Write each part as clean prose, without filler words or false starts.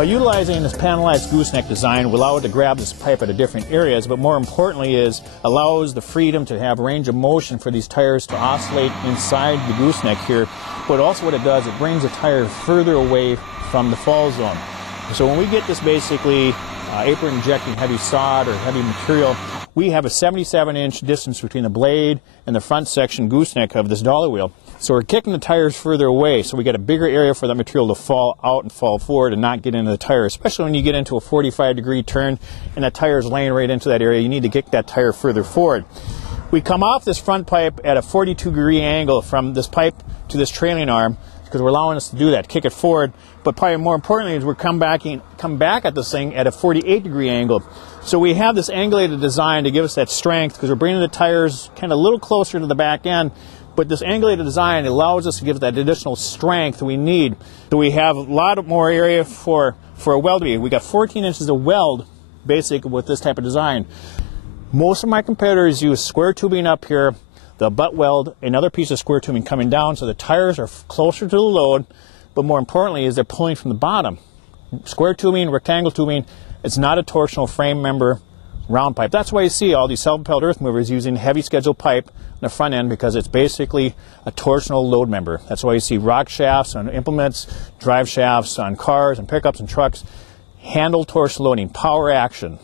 By utilizing this panelized gooseneck design, we allow it to grab this pipe at different areas, but more importantly is allows the freedom to have range of motion for these tires to oscillate inside the gooseneck here. But also what it does, it brings the tire further away from the fall zone. So when we get this basically apron injecting heavy sod or heavy material, we have a 77-inch distance between the blade and the front section gooseneck of this dolly wheel. So we're kicking the tires further away, so we get a bigger area for that material to fall out and fall forward and not get into the tire, especially when you get into a 45-degree turn and that tire is laying right into that area. You need to kick that tire further forward. We come off this front pipe at a 42-degree angle from this pipe to this trailing arm because we're allowing us to do that, kick it forward. But probably more importantly is we're come back at this thing at a 48-degree angle. So we have this angulated design to give us that strength because we're bringing the tires kind of a little closer to the back end. But this angulated design allows us to give that additional strength we need. So we have a lot more area for a weld to be. We got 14 inches of weld, basically, with this type of design. Most of my competitors use square tubing up here, the butt weld, another piece of square tubing coming down, so the tires are closer to the load. But more importantly is they're pulling from the bottom. Square tubing, rectangle tubing, it's not a torsional frame member round pipe. That's why you see all these self-propelled earth movers using heavy schedule pipe on the front end because it's basically a torsional load member. That's why you see rock shafts on implements, drive shafts on cars and pickups and trucks. Handle torsion loading, power action.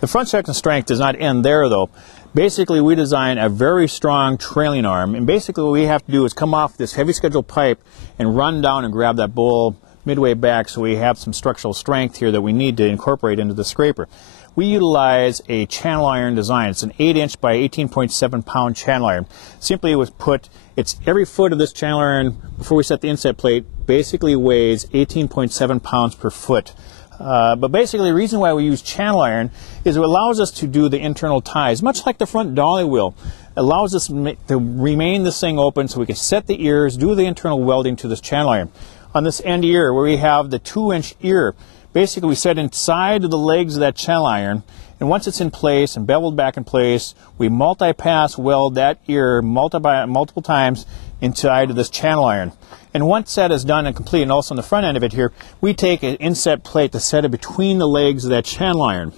The front section strength does not end there though. Basically we design a very strong trailing arm, and basically what we have to do is come off this heavy schedule pipe and run down and grab that bowl midway back, so we have some structural strength here that we need to incorporate into the scraper. We utilize a channel iron design. It's an 8-inch by 18.7 pound channel iron. Simply it was put, it's every foot of this channel iron before we set the inset plate basically weighs 18.7 pounds per foot. But basically the reason why we use channel iron is it allows us to do the internal ties, much like the front dolly wheel. It allows us to remain this thing open so we can set the ears, do the internal welding to this channel iron. On this end ear where we have the 2-inch ear, basically we set inside of the legs of that channel iron, and once it's in place and beveled back in place, we multi-pass weld that ear multiple times inside of this channel iron. And once that is done and complete, and also on the front end of it here, we take an inset plate to set it between the legs of that channel iron.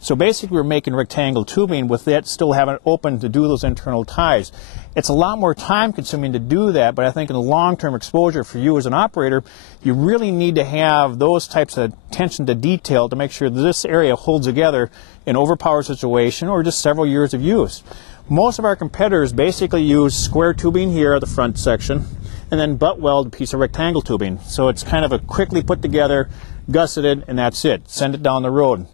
So basically we're making rectangle tubing with that still having it open to do those internal ties. It's a lot more time consuming to do that, but I think in the long-term exposure for you as an operator, you really need to have those types of attention to detail to make sure that this area holds together in overpower situation or just several years of use. Most of our competitors basically use square tubing here at the front section and then butt weld a piece of rectangle tubing. So it's kind of a quickly put together, gusseted, and that's it. Send it down the road.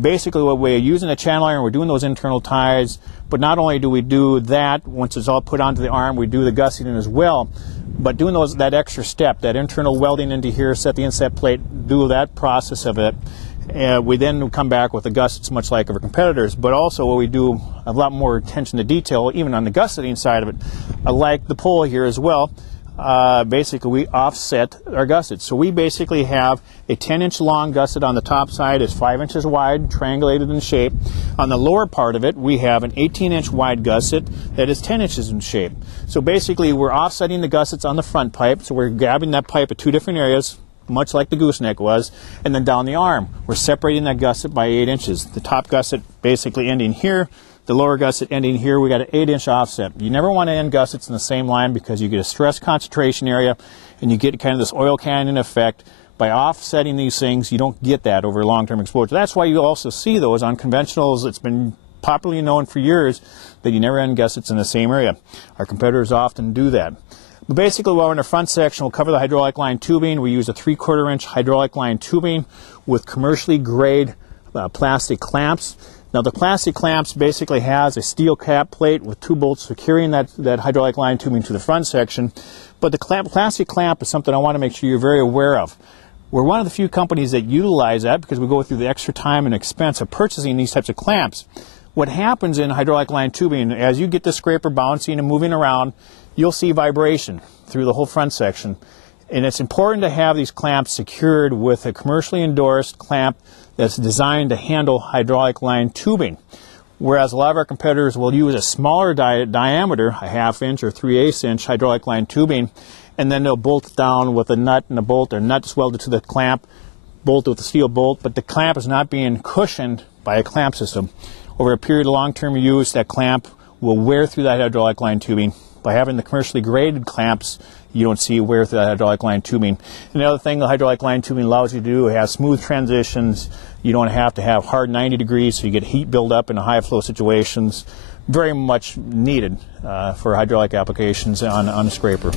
Basically what we're using a channel iron, we're doing those internal ties, but not only do we do that, once it's all put onto the arm, we do the gusseting as well, but doing that extra step, that internal welding into here, set the inset plate, do that process of it, we then come back with the gussets much like our competitors, but also what we do a lot more attention to detail, even on the gusseting side of it, like the pole here as well. Basically we offset our gussets. So we basically have a 10-inch long gusset on the top side, is 5 inches wide, triangulated in shape. On the lower part of it we have an 18-inch wide gusset that is 10 inches in shape. So basically we're offsetting the gussets on the front pipe, so we're grabbing that pipe at two different areas, much like the gooseneck was, and then down the arm we're separating that gusset by 8 inches. The top gusset basically ending here, the lower gusset ending here. We got an 8-inch offset. You never want to end gussets in the same line because you get a stress concentration area and you get kind of this oil cannon effect. By offsetting these things, you don't get that over long-term exposure. That's why you also see those on conventionals. It's been popularly known for years that you never end gussets in the same area. Our competitors often do that. But basically, while we're in the front section, we'll cover the hydraulic line tubing. We use a 3/4-inch hydraulic line tubing with commercially grade plastic clamps. Now the plastic clamps basically has a steel cap plate with 2 bolts securing that hydraulic line tubing to the front section. But the plastic clamp is something I want to make sure you're very aware of. We're one of the few companies that utilize that because we go through the extra time and expense of purchasing these types of clamps. What happens in hydraulic line tubing, as you get the scraper bouncing and moving around, you'll see vibration through the whole front section. And it's important to have these clamps secured with a commercially endorsed clamp that's designed to handle hydraulic line tubing. Whereas a lot of our competitors will use a smaller diameter, a 1/2 inch or 3/8 inch hydraulic line tubing, and then they'll bolt it down with a nut and a bolt or nut welded to the clamp, bolted with a steel bolt, but the clamp is not being cushioned by a clamp system. Over a period of long-term use, that clamp will wear through that hydraulic line tubing. By having the commercially graded clamps, you don't see wear through that hydraulic line tubing. And the other thing the hydraulic line tubing allows you to do, it has smooth transitions. You don't have to have hard 90 degrees, so you get heat buildup in high flow situations. Very much needed for hydraulic applications on a scraper.